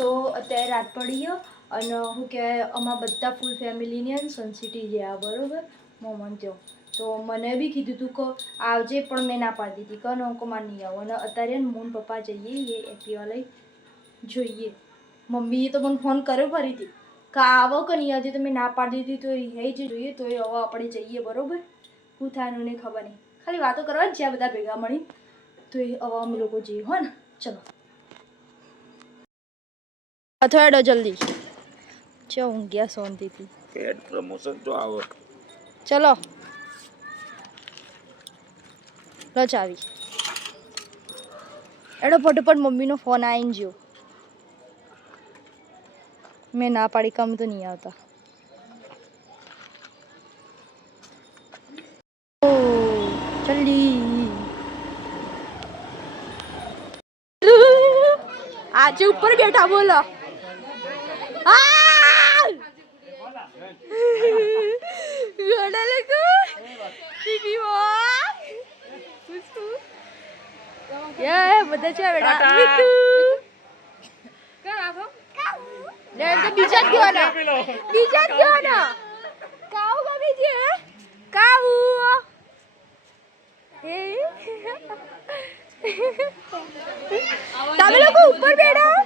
તો અત્યારે રાત પડી ગયો અને હું કહેવાય અમારા બધા ફૂલ ફેમિલીને સન સિટી ગયા બરાબર મોમન તો મને બી કીધું તું કે આવજે પણ મેં ના પાડી દીધી કે નોકો માર નહીં આવો અને અત્યારે મોન પપ્પા જઈએ એ એક્ટિવા લઈ જોઈએ મમ્મીએ તો મને ફોન કર્યો ફરીથી કે આવો કે નહીં આજે તો મેં ના પાડી દીધી તો એ જ જોઈએ તો એ હવે આપણે જઈએ બરાબર શું થાય એને ખબર નહીં ખાલી વાતો કરવા જ જ્યાં બધા ભેગા મળી તો એ હવે અમે લોકો જઈએ હો ને ચલો અથવાડો જલ્દી ચો ઊંઘ્યા શાંતિથી પેડ પ્રમોશન તો આવો ચલો રચાવી એડો ફટોફટ મમ્મીનો ફોન આવીને જ્યો મેં ના પાડી કામ તો નહીં આવતા ઓ જલ્દી આજે ઉપર બેઠા બોલો બધા છે બેટા બીજા જ ગયો ને કાઉ ગમી છે કાઉ તમે લોકો ઉપર બેઠા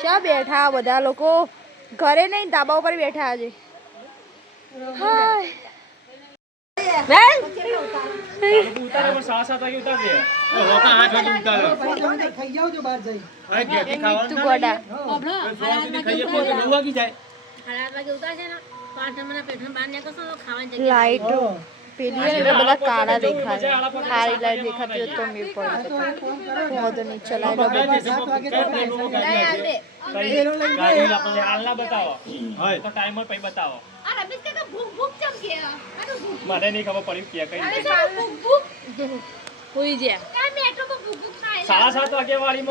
શા બેઠા બધા લોકો ઘરે નહીં ધાબા ઉપર બેઠા આજે લાઈટ પેલી બધા કાળા દેખાય સારી લાઈટ દેખાતી હોય તો મેં પડે તો નહીં ચલાવી મને નહીં ખબર પડી કે કઈ હોઈ જાય 7:30 વાગે વાળી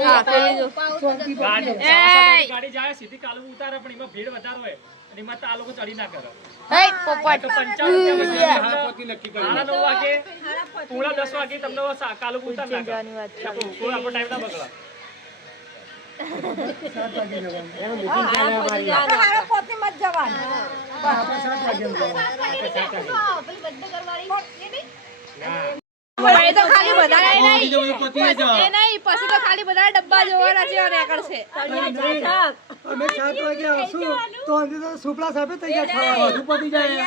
ગાડી જાય સીધી કાલુ ઉતારે પણ એમાં ભીડ વધારે હોય અને એમાં તો આ લોકો ચડી ના કરે પોપટ 95 નક્કી કરી 9 વાગે પૂરા 10 વાગે તમને કાલુ ઉતાર ના કરે આપણો ટાઈમ ના બગડા ખાલી બધા ડબ્બા જોવાના છે અને કરશે અમે 7 વાગે આવશું તો અંદર તો સુપલા સાબે તૈયાર થવા વધુ પડી જાય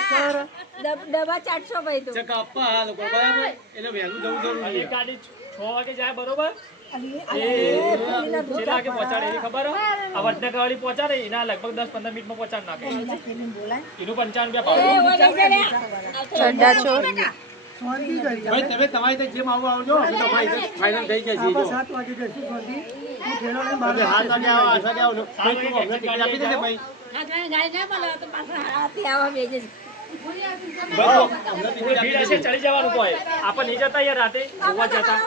ડબ્બા 400 ભાઈ તો ચકાપા આ લોકો બરાબર એટલે વહેલું જવું જરૂરી છે ગાડી 6 વાગે જાય બરોબર કેટલા કે પહોંચાડે એ ખબર આ વડનગર વાળી પહોંચાડે એના લગભગ 10-15 મિનિટમાં પહોંચાડ નાખે એનું 95 ઠંડા છો ભાઈ તમે તમારી તક જેમ આવજો તમારી ફાઇનલ થઈ ગયા છે 7 વાગે જઈશું સોંધી હું ઠેલો લઈને 7 વાગે આવજો ભાઈ તું અમને ટિકિટ આપી દે ભાઈ ચડી જવાનું કોઈ આપણે નહીં જતા યાર રાતે ગોવા જતા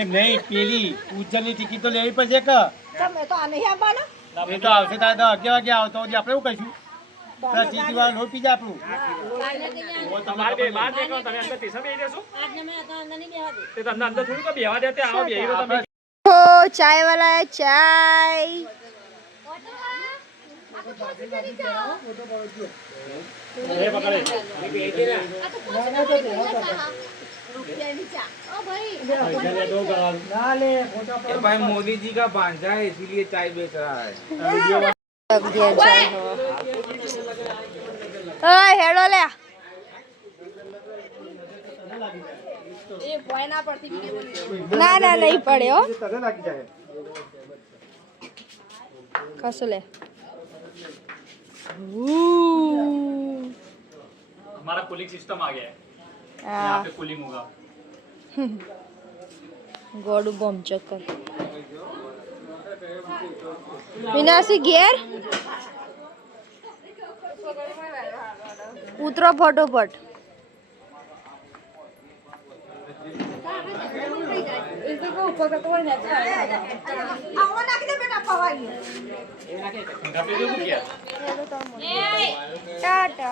એમ નહીં પેલી ઉજ્જૈનની ટિકિટ તો લેવી પડશે કે તમે તો આ નહીં આવવાના એ તો આવશે તારે તો 11 વાગે આવતો આપણે એવું કહીશું સીધી વાર લોટ પી જા આપણું તમારે બે બાર દેખો તમે અંદર ટીસમ બેહી દેશો આજને મે તો અંદર નહીં બેહવા દે તે તમને અંદર થોડું કે બેહવા દેતે આવો બેહીરો તમે ઓ ચાય વાલા ચાય એ પકડે भाई मोदी जी का भांजा है इसीलिए चाय बेच रहा है हेडो ले ना ना नहीं पड़े हो कसो ले हमारा कूलिंग सिस्टम आ गया है यहाँ पे कूलिंग होगा गोडू बम चक्कर विनाशी घेर उतरो फटोफट टाटा